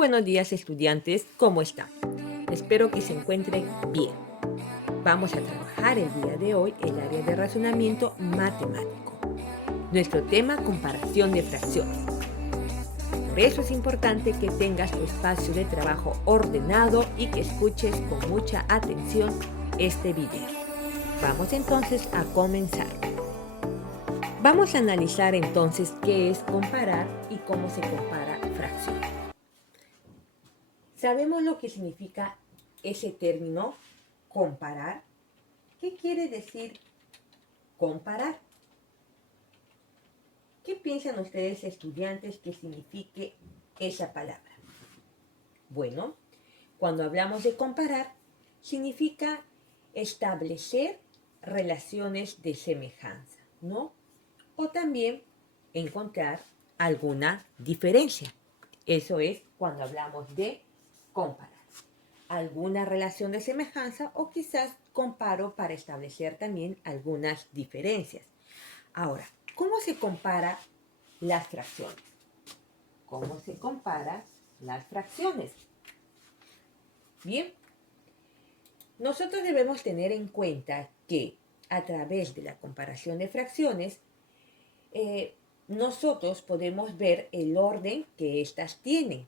buenos días, estudiantes, ¿cómo están? Espero que se encuentren bien. Vamos a trabajar el día de hoy el área de razonamiento matemático. Nuestro tema, comparación de fracciones. Por eso es importante que tengas tu espacio de trabajo ordenado y que escuches con mucha atención este video. Vamos entonces a comenzar. Vamos a analizar entonces qué es comparar y cómo se compara fracciones. ¿Sabemos lo que significa ese término, comparar? ¿Qué quiere decir comparar? ¿Qué piensan ustedes, estudiantes, que signifique esa palabra? Bueno, cuando hablamos de comparar, significa establecer relaciones de semejanza, ¿no? O también encontrar alguna diferencia. Eso es cuando hablamos de comparar. Alguna relación de semejanza o quizás comparo para establecer también algunas diferencias. Ahora, ¿cómo se compara las fracciones? ¿Cómo se compara las fracciones? Bien, nosotros debemos tener en cuenta que a través de la comparación de fracciones, nosotros podemos ver el orden que éstas tienen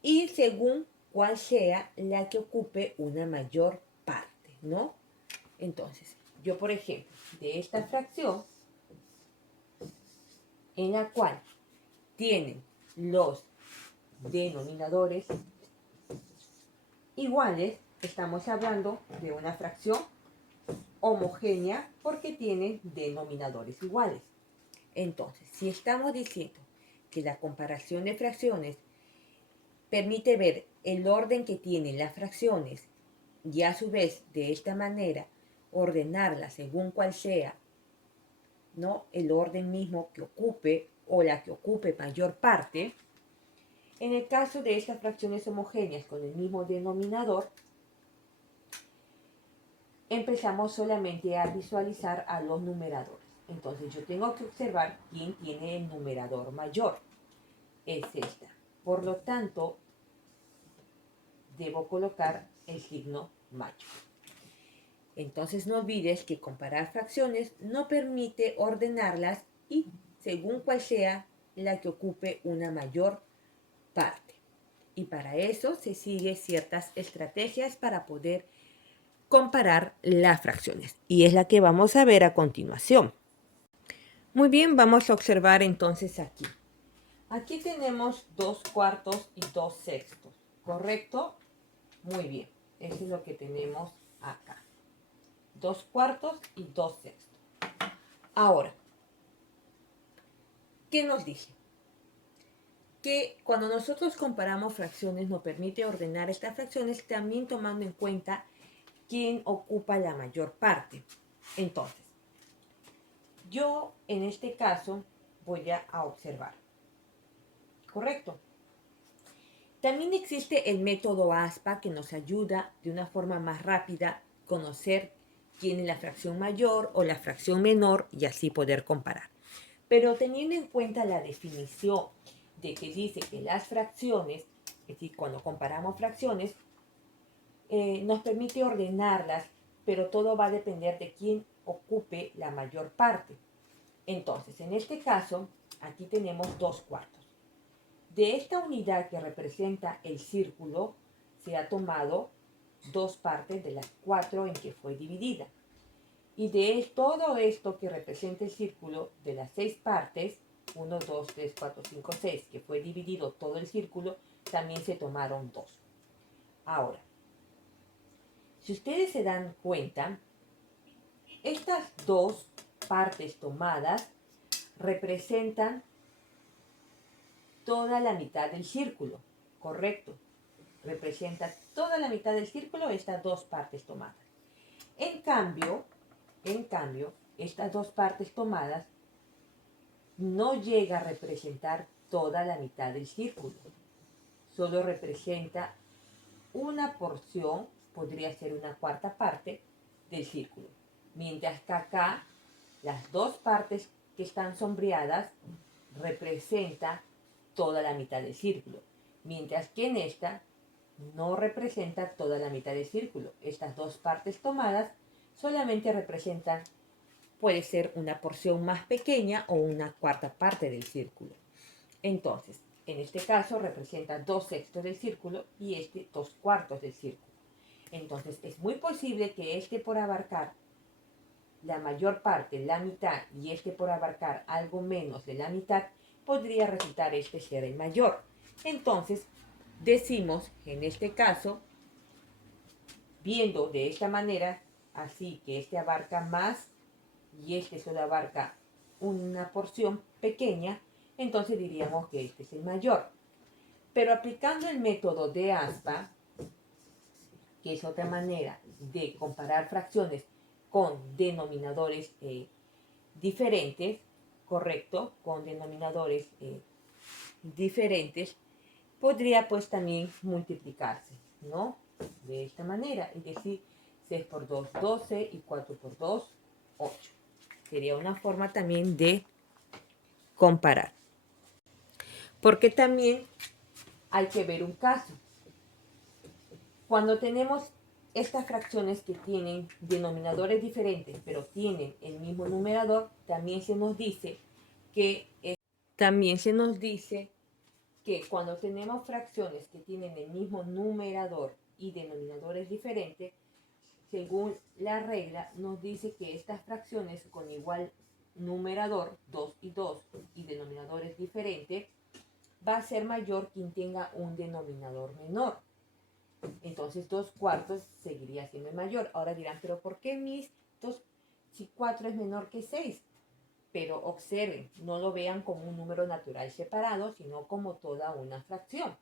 y según cuál sea la que ocupe una mayor parte, ¿no? Entonces, yo por ejemplo, de esta fracción, en la cual tienen los denominadores iguales, estamos hablando de una fracción homogénea porque tienen denominadores iguales. Entonces, si estamos diciendo que la comparación de fracciones permite ver el orden que tienen las fracciones y a su vez de esta manera ordenarlas según cual sea, ¿no?, el orden mismo que ocupe o la que ocupe mayor parte. En el caso de estas fracciones homogéneas con el mismo denominador, empezamos solamente a visualizar a los numeradores. Entonces yo tengo que observar quién tiene el numerador mayor. Es esta. Por lo tanto, debo colocar el signo mayor. Entonces no olvides que comparar fracciones no permite ordenarlas y según cual sea la que ocupe una mayor parte. Y para eso se siguen ciertas estrategias para poder comparar las fracciones. Y es la que vamos a ver a continuación. Muy bien, vamos a observar entonces aquí. Aquí tenemos 2/4 y 2/6, ¿correcto? Muy bien, eso es lo que tenemos acá. 2/4 y 2/6. Ahora, ¿qué nos dice? Que cuando nosotros comparamos fracciones nos permite ordenar estas fracciones también tomando en cuenta quién ocupa la mayor parte. Entonces, yo en este caso voy a observar. ¿Correcto? También existe el método ASPA que nos ayuda de una forma más rápida a conocer quién es la fracción mayor o la fracción menor y así poder comparar. Pero teniendo en cuenta la definición de que dice que las fracciones, es decir, cuando comparamos fracciones, nos permite ordenarlas, pero todo va a depender de quién ocupe la mayor parte. Entonces, en este caso, aquí tenemos 2/4. De esta unidad que representa el círculo, se ha tomado 2 partes de las 4 en que fue dividida. Y de todo esto que representa el círculo, de las 6 partes, 1, 2, 3, 4, 5, 6, que fue dividido todo el círculo, también se tomaron 2. Ahora, si ustedes se dan cuenta, estas 2 partes tomadas representan toda la mitad del círculo, ¿correcto? Representa toda la mitad del círculo estas 2 partes tomadas. En cambio, estas 2 partes tomadas no llega a representar toda la mitad del círculo. Solo representa una porción, podría ser una cuarta parte del círculo. Mientras que acá, las 2 partes que están sombreadas representan toda la mitad del círculo, mientras que en esta no representa toda la mitad del círculo. Estas dos partes tomadas solamente representan, puede ser una porción más pequeña o una cuarta parte del círculo. Entonces, en este caso representa 2/6 del círculo y este 2/4 del círculo. Entonces, es muy posible que este por abarcar la mayor parte, la mitad, y este por abarcar algo menos de la mitad, podría resultar este ser el mayor. Entonces, decimos, en este caso, viendo de esta manera, así que este abarca más y este solo abarca una porción pequeña, entonces diríamos que este es el mayor. Pero aplicando el método de ASPA, que es otra manera de comparar fracciones con denominadores diferentes, correcto, con denominadores diferentes, podría pues también multiplicarse, ¿no? De esta manera, es decir, 6 por 2, 12 y 4 por 2, 8. Sería una forma también de comparar. Porque también hay que ver un caso. Cuando tenemos estas fracciones que tienen denominadores diferentes, pero tienen el mismo numerador, también se nos dice que cuando tenemos fracciones que tienen el mismo numerador y denominadores diferentes, según la regla, nos dice que estas fracciones con igual numerador, 2 y 2, y denominadores diferentes, va a ser mayor quien tenga un denominador menor. Entonces 2/4 seguiría siendo el mayor. Ahora dirán, pero ¿por qué si 4 es menor que 6? Pero observen, no lo vean como un número natural separado, sino como toda una fracción.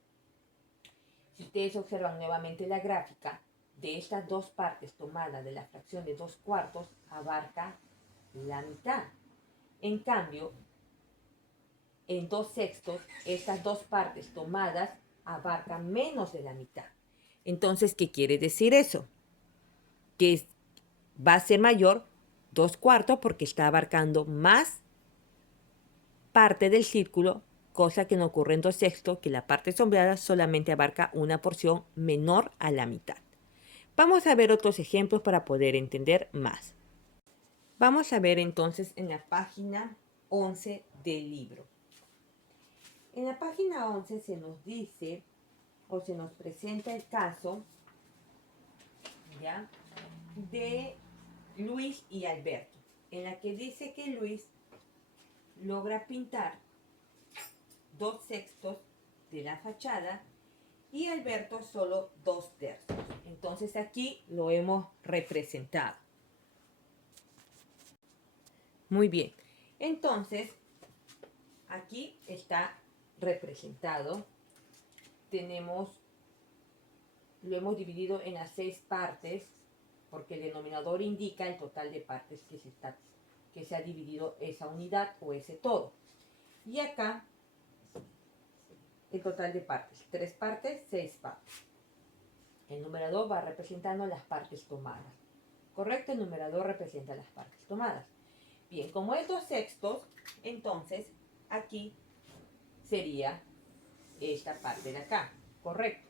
Si ustedes observan nuevamente la gráfica, de estas dos partes tomadas de la fracción de 2/4 abarca la mitad. En cambio, en 2/6, estas dos partes tomadas abarcan menos de la mitad. Entonces, ¿qué quiere decir eso? Que va a ser mayor 2/4 porque está abarcando más parte del círculo, cosa que no ocurre en 2/6, que la parte sombreada solamente abarca una porción menor a la mitad. Vamos a ver otros ejemplos para poder entender más. Vamos a ver entonces en la página 11 del libro. En la página 11 se nos dice o se nos presenta el caso, ¿ya?, de Luis y Alberto, en la que dice que Luis logra pintar 2/6 de la fachada y Alberto solo 2/3. Entonces aquí lo hemos representado. Muy bien. Entonces, aquí está representado. Lo hemos dividido en las 6 partes porque el denominador indica el total de partes que se ha dividido esa unidad o ese todo. Y acá el total de partes, 3 partes, 6 partes. El numerador va representando las partes tomadas. Correcto, el numerador representa las partes tomadas. Bien, como es 2/6, entonces aquí sería esta parte de acá, correcto.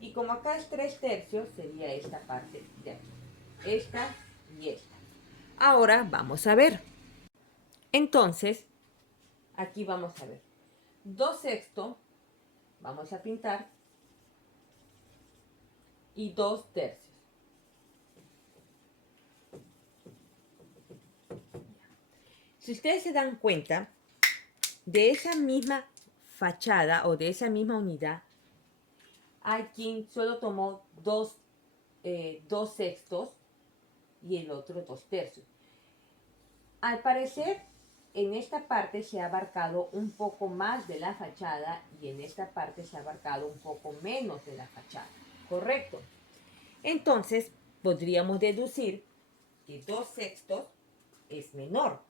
Y como acá es 3/3, sería esta parte de aquí, esta y esta. Ahora vamos a ver. Entonces, aquí vamos a ver. 2/6, vamos a pintar, y 2/3. Si ustedes se dan cuenta, de esa misma fachada o de esa misma unidad, hay quien solo tomó 2/6 y el otro 2/3. Al parecer, en esta parte se ha abarcado un poco más de la fachada y en esta parte se ha abarcado un poco menos de la fachada. ¿Correcto? Entonces, podríamos deducir que 2/6 es menor.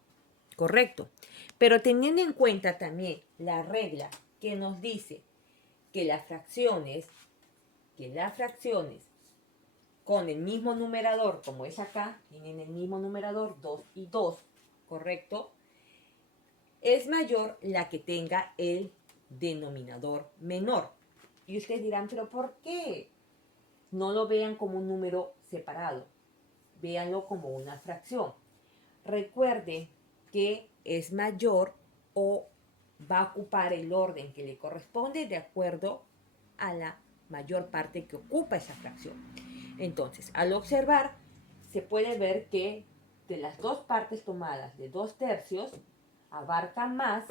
Correcto. Pero teniendo en cuenta también la regla que nos dice que las fracciones con el mismo numerador, como es acá, tienen el mismo numerador, 2 y 2, ¿correcto? Es mayor la que tenga el denominador menor. Y ustedes dirán, ¿pero por qué? No lo vean como un número separado, véanlo como una fracción. Recuerde que es mayor o va a ocupar el orden que le corresponde de acuerdo a la mayor parte que ocupa esa fracción. Entonces, al observar, se puede ver que de las dos partes tomadas de 2/3, abarca más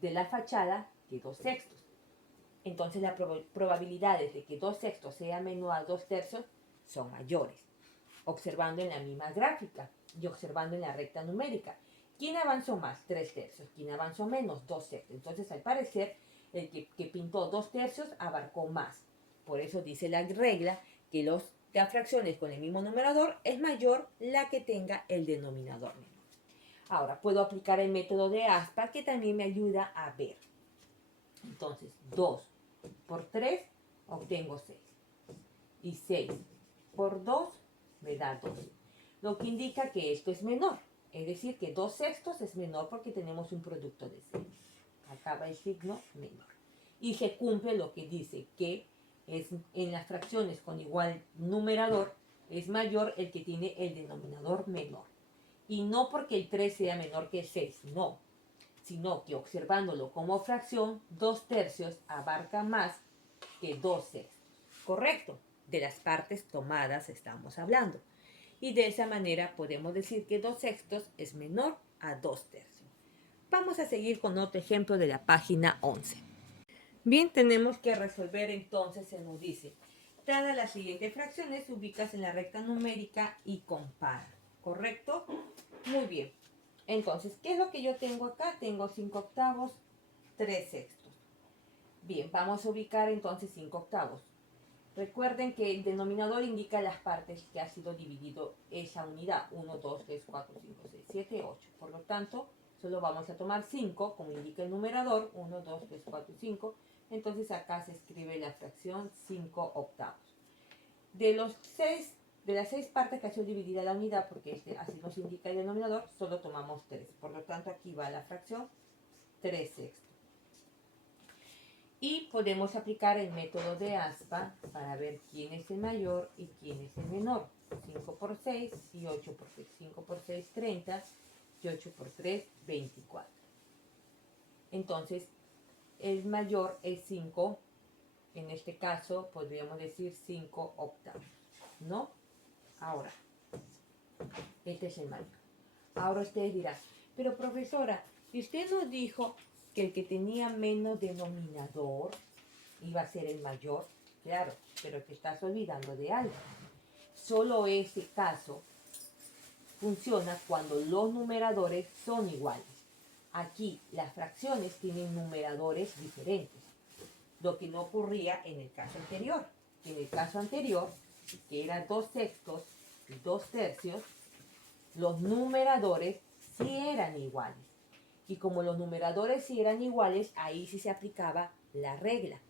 de la fachada que 2/6. Entonces, las probabilidades de que 2/6 sea menor a 2/3 son mayores. Observando en la misma gráfica y observando en la recta numérica. ¿Quién avanzó más? 3/3. ¿Quién avanzó menos? 2/6. Entonces, al parecer, el que pintó 2/3 abarcó más. Por eso dice la regla que las fracciones con el mismo numerador es mayor la que tenga el denominador menor. Ahora, puedo aplicar el método de aspa que también me ayuda a ver. Entonces, 2 por 3 obtengo 6. Y 6 por 2 me da 2. Lo que indica que esto es menor. Es decir, que 2/6 es menor porque tenemos un producto de 6. Acaba el signo menor. Y se cumple lo que dice que es en las fracciones con igual numerador es mayor el que tiene el denominador menor. Y no porque el 3 sea menor que el 6, no. Sino que observándolo como fracción, 2/3 abarca más que 2/6. ¿Correcto? De las partes tomadas estamos hablando. Y de esa manera podemos decir que 2/6 es menor a 2/3. Vamos a seguir con otro ejemplo de la página 11. Bien, tenemos que resolver entonces, se nos dice, dadas las siguientes fracciones, ubicas en la recta numérica y compara. ¿Correcto? Muy bien. Entonces, ¿qué es lo que yo tengo acá? Tengo 5/8, 3/6. Bien, vamos a ubicar entonces 5/8. Recuerden que el denominador indica las partes que ha sido dividido esa unidad. 1, 2, 3, 4, 5, 6, 7, 8. Por lo tanto, solo vamos a tomar 5, como indica el numerador. 1, 2, 3, 4, 5. Entonces acá se escribe la fracción 5/8. De las 6 partes que ha sido dividida la unidad, porque así nos indica el denominador, solo tomamos 3. Por lo tanto, aquí va la fracción 3/6. Y podemos aplicar el método de aspa para ver quién es el mayor y quién es el menor. 5 por 6 y 8 por 6. 5 por 6, 30 y 8 por 3, 24. Entonces, el mayor es 5. En este caso, podríamos decir 5/8. ¿No? Ahora, este es el mayor. Ahora ustedes dirán, pero profesora, si usted nos dijo que el que tenía menos denominador iba a ser el mayor, claro, pero te estás olvidando de algo. Solo ese caso funciona cuando los numeradores son iguales. Aquí las fracciones tienen numeradores diferentes, lo que no ocurría en el caso anterior. En el caso anterior, que era 2/6 y 2/3, los numeradores sí eran iguales. Y como los numeradores sí eran iguales, ahí sí se aplicaba la regla,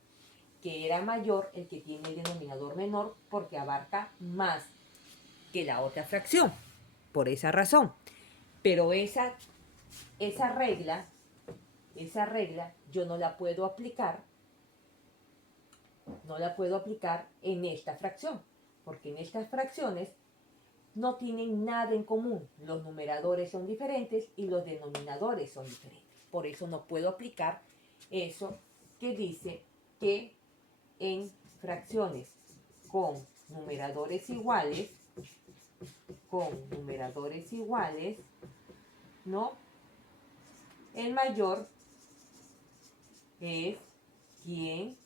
que era mayor el que tiene el denominador menor porque abarca más que la otra fracción, por esa razón. Pero esa regla yo no la puedo aplicar en esta fracción, porque en estas fracciones no tienen nada en común. Los numeradores son diferentes y los denominadores son diferentes. Por eso no puedo aplicar eso que dice que en fracciones con numeradores iguales, ¿no? El mayor es quien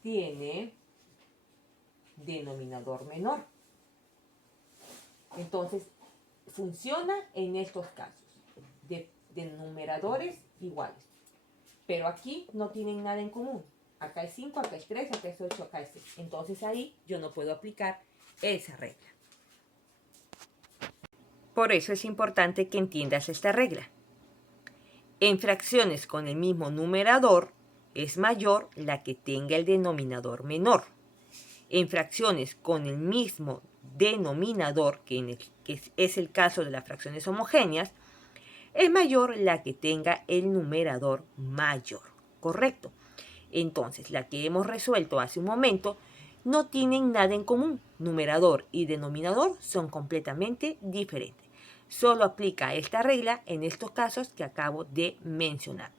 tiene denominador menor. Entonces, funciona en estos casos de numeradores iguales. Pero aquí no tienen nada en común. Acá es 5, acá es 3, acá es 8, acá es 6. Entonces ahí yo no puedo aplicar esa regla. Por eso es importante que entiendas esta regla. En fracciones con el mismo numerador es mayor la que tenga el denominador menor. En fracciones con el mismo denominador, que es el caso de las fracciones homogéneas, es mayor la que tenga el numerador mayor, ¿correcto? Entonces, la que hemos resuelto hace un momento no tienen nada en común. Numerador y denominador son completamente diferentes. Solo aplica esta regla en estos casos que acabo de mencionar.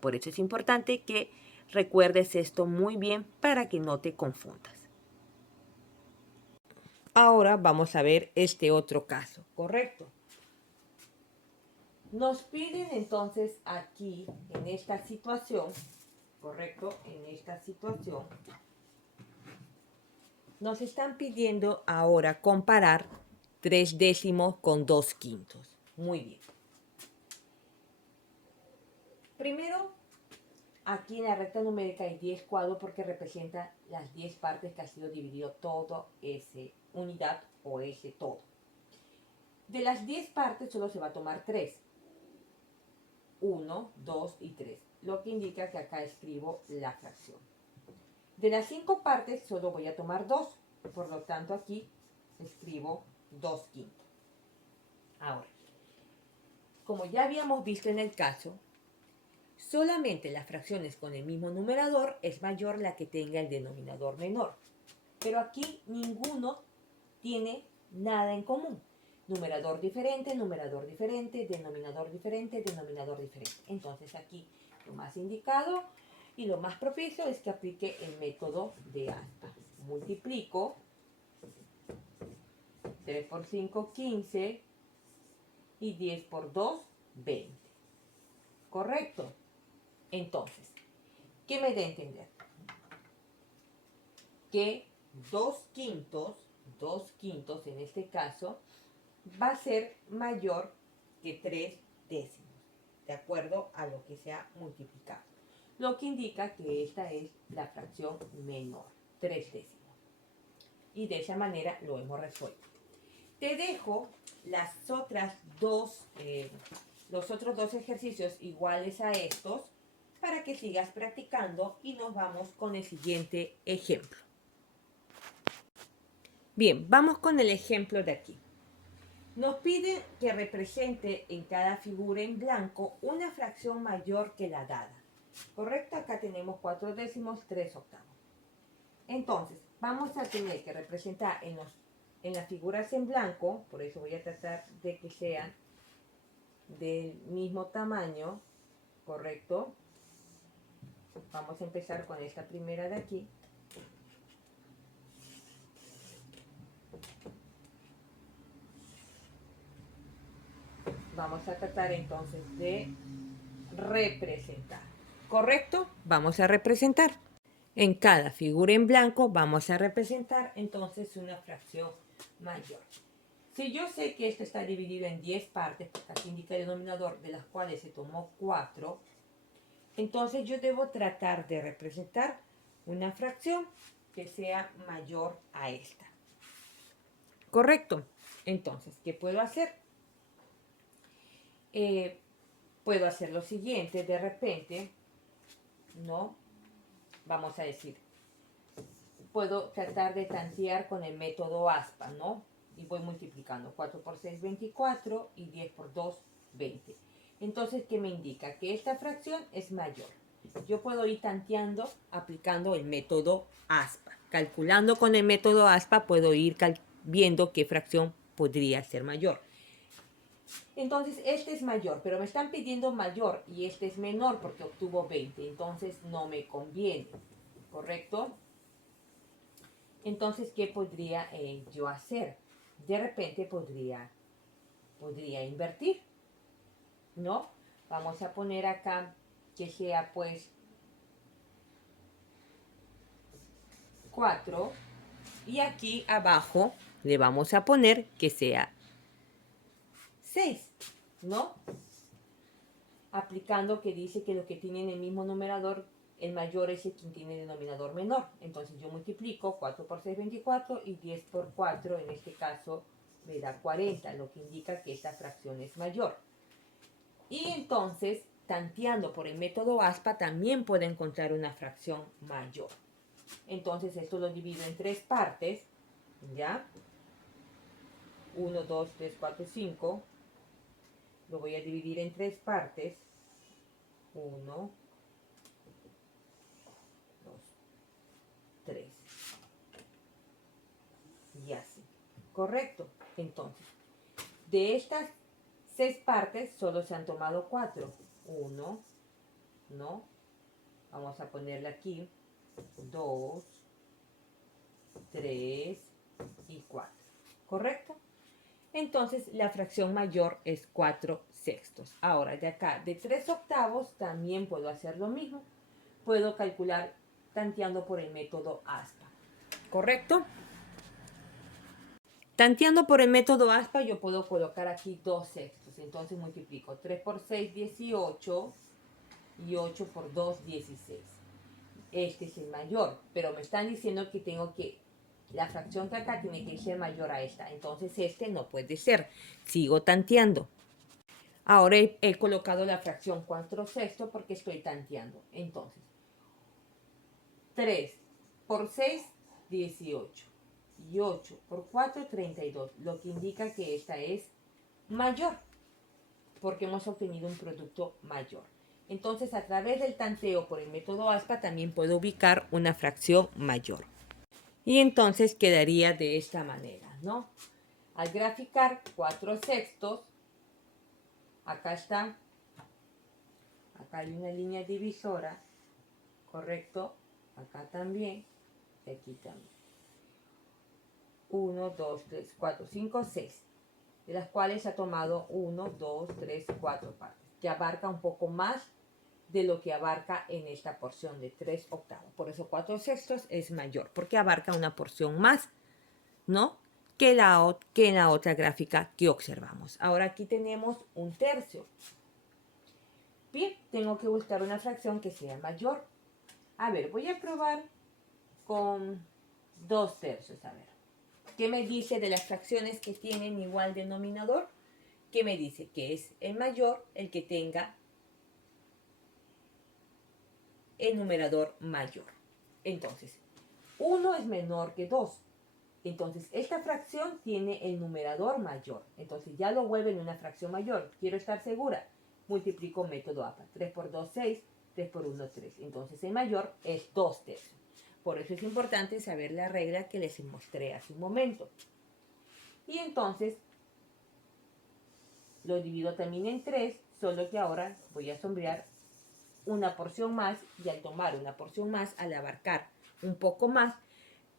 Por eso es importante que recuerdes esto muy bien para que no te confundas. Ahora vamos a ver este otro caso, ¿correcto? Nos piden entonces aquí, en esta situación, ¿correcto? En esta situación, nos están pidiendo ahora comparar 3 décimos con 2 quintos. Muy bien. Primero, aquí en la recta numérica hay 10 cuadros porque representa las 10 partes que ha sido dividido todo ese unidad o ese todo. De las 10 partes solo se va a tomar 3. 1, 2 y 3. Lo que indica que acá escribo la fracción. De las 5 partes solo voy a tomar 2. Por lo tanto aquí escribo 2 quintos. Ahora, como ya habíamos visto en el caso, solamente las fracciones con el mismo numerador es mayor la que tenga el denominador menor. Pero aquí ninguno tiene nada en común. Numerador diferente, denominador diferente, denominador diferente. Entonces aquí lo más indicado y lo más propicio es que aplique el método de aspa. Multiplico 3 por 5, 15 y 10 por 2, 20. ¿Correcto? Entonces, ¿qué me da a entender? Que 2 quintos en este caso, va a ser mayor que 3 décimos, de acuerdo a lo que se ha multiplicado. Lo que indica que esta es la fracción menor, 3 décimos. Y de esa manera lo hemos resuelto. Te dejo los otros dos ejercicios iguales a estos para que sigas practicando y nos vamos con el siguiente ejemplo. Bien, vamos con el ejemplo de aquí. Nos pide que represente en cada figura en blanco una fracción mayor que la dada. ¿Correcto? Acá tenemos 4 décimos, 3 octavos. Entonces, vamos a tener que representar en las figuras en blanco, por eso voy a tratar de que sean del mismo tamaño, ¿correcto? Vamos a empezar con esta primera de aquí. Vamos a tratar entonces de representar. ¿Correcto? Vamos a representar. En cada figura en blanco vamos a representar entonces una fracción mayor. Si yo sé que esto está dividido en 10 partes, porque aquí indica el denominador, de las cuales se tomó 4, entonces yo debo tratar de representar una fracción que sea mayor a esta. ¿Correcto? Entonces, ¿qué puedo hacer? Puedo hacer lo siguiente, de repente, ¿no? Vamos a decir, puedo tratar de tantear con el método aspa, ¿no? Y voy multiplicando 4 por 6, 24 y 10 por 2, 20. Entonces, ¿qué me indica? Que esta fracción es mayor. Yo puedo ir tanteando aplicando el método aspa. Calculando con el método aspa puedo ir viendo qué fracción podría ser mayor. Entonces, este es mayor, pero me están pidiendo mayor y este es menor porque obtuvo 20. Entonces, no me conviene, ¿correcto? Entonces, ¿qué podría yo hacer? De repente podría invertir, ¿no? Vamos a poner acá que sea pues 4 y aquí abajo le vamos a poner que sea 6, ¿no? Aplicando que dice que lo que tienen el mismo numerador, el mayor es el que tiene el denominador menor. Entonces yo multiplico 4 por 6, 24 y 10 por 4, en este caso me da 40, lo que indica que esta fracción es mayor. Y entonces, tanteando por el método aspa, también puedo encontrar una fracción mayor. Entonces esto lo divido en 3 partes, ¿ya? 1, 2, 3, 4, 5. lo voy a dividir en 3 partes. 1, 2, 3. Y así. Correcto. Entonces, de estas 6 partes solo se han tomado 4. 1, ¿no? Vamos a ponerle aquí 2, 3 y 4. ¿Correcto? Entonces la fracción mayor es 4/6. Ahora de acá, de 3/8 también puedo hacer lo mismo. Puedo calcular tanteando por el método ASPA. ¿Correcto? Tanteando por el método ASPA yo puedo colocar aquí 2/6. Entonces multiplico 3 por 6, 18 y 8 por 2, 16. Este es el mayor, pero me están diciendo que la fracción que acá tiene que ser mayor a esta. Entonces este no puede ser. Sigo tanteando. Ahora he colocado la fracción 4/6 porque estoy tanteando. Entonces, 3 por 6, 18. Y 8 por 4, 32. Lo que indica que esta es mayor, porque hemos obtenido un producto mayor. Entonces, a través del tanteo por el método ASPA también puedo ubicar una fracción mayor. Y entonces quedaría de esta manera, ¿no? Al graficar 4/6, acá está, acá hay una línea divisora, ¿correcto? Acá también, y aquí también. 1, 2, 3, 4, 5, 6. De las cuales ha tomado 1, 2, 3, 4 partes, que abarca un poco más de lo que abarca en esta porción de 3/8. Por eso 4/6 es mayor, porque abarca una porción más, ¿no? Que en la otra gráfica que observamos. Ahora aquí tenemos 1/3. Bien, tengo que buscar una fracción que sea mayor. A ver, voy a probar con 2/3. A ver, ¿qué me dice de las fracciones que tienen igual denominador? ¿Qué me dice? Que es el mayor el que tenga el numerador mayor. Entonces, 1 es menor que 2. Entonces, esta fracción tiene el numerador mayor. Entonces, ya lo vuelve en una fracción mayor. Quiero estar segura. Multiplico método APA. 3 por 2, 6. 3 por 1, 3. Entonces, el mayor es 2/3. Por eso es importante saber la regla que les mostré hace un momento. Y entonces, lo divido también en 3, solo que ahora voy a sombrear una porción más, y al tomar una porción más, al abarcar un poco más,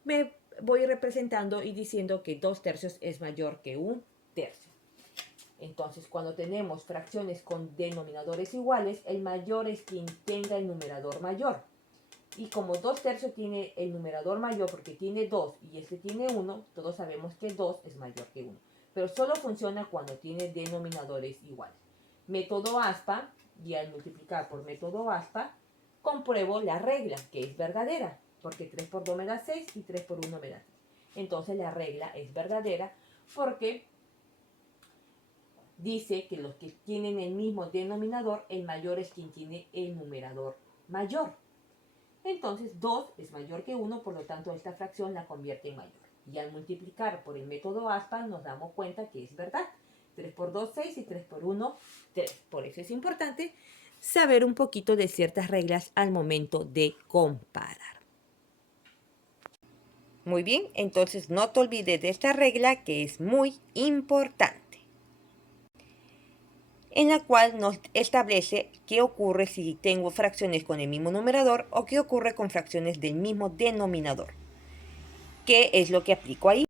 me voy representando y diciendo que 2/3 es mayor que 1/3. Entonces, cuando tenemos fracciones con denominadores iguales, el mayor es quien tenga el numerador mayor. Y como 2/3 tiene el numerador mayor porque tiene 2 y este tiene 1, todos sabemos que 2 es mayor que 1. Pero solo funciona cuando tiene denominadores iguales. Método ASPA, y al multiplicar por método ASPA, compruebo la regla, que es verdadera, porque 3 por 2 me da 6 y 3 por 1 me da 3. Entonces la regla es verdadera porque dice que los que tienen el mismo denominador, el mayor es quien tiene el numerador mayor. Entonces 2 es mayor que 1, por lo tanto esta fracción la convierte en mayor. Y al multiplicar por el método ASPA nos damos cuenta que es verdad. 3 por 2, 6 y 3 por 1, 3. Por eso es importante saber un poquito de ciertas reglas al momento de comparar. Muy bien, entonces no te olvides de esta regla que es muy importante, en la cual nos establece qué ocurre si tengo fracciones con el mismo numerador o qué ocurre con fracciones del mismo denominador. ¿Qué es lo que aplico ahí?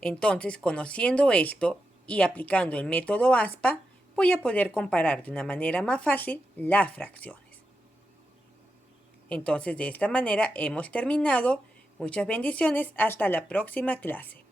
Entonces, conociendo esto y aplicando el método ASPA, voy a poder comparar de una manera más fácil las fracciones. Entonces, de esta manera hemos terminado. Muchas bendiciones. Hasta la próxima clase.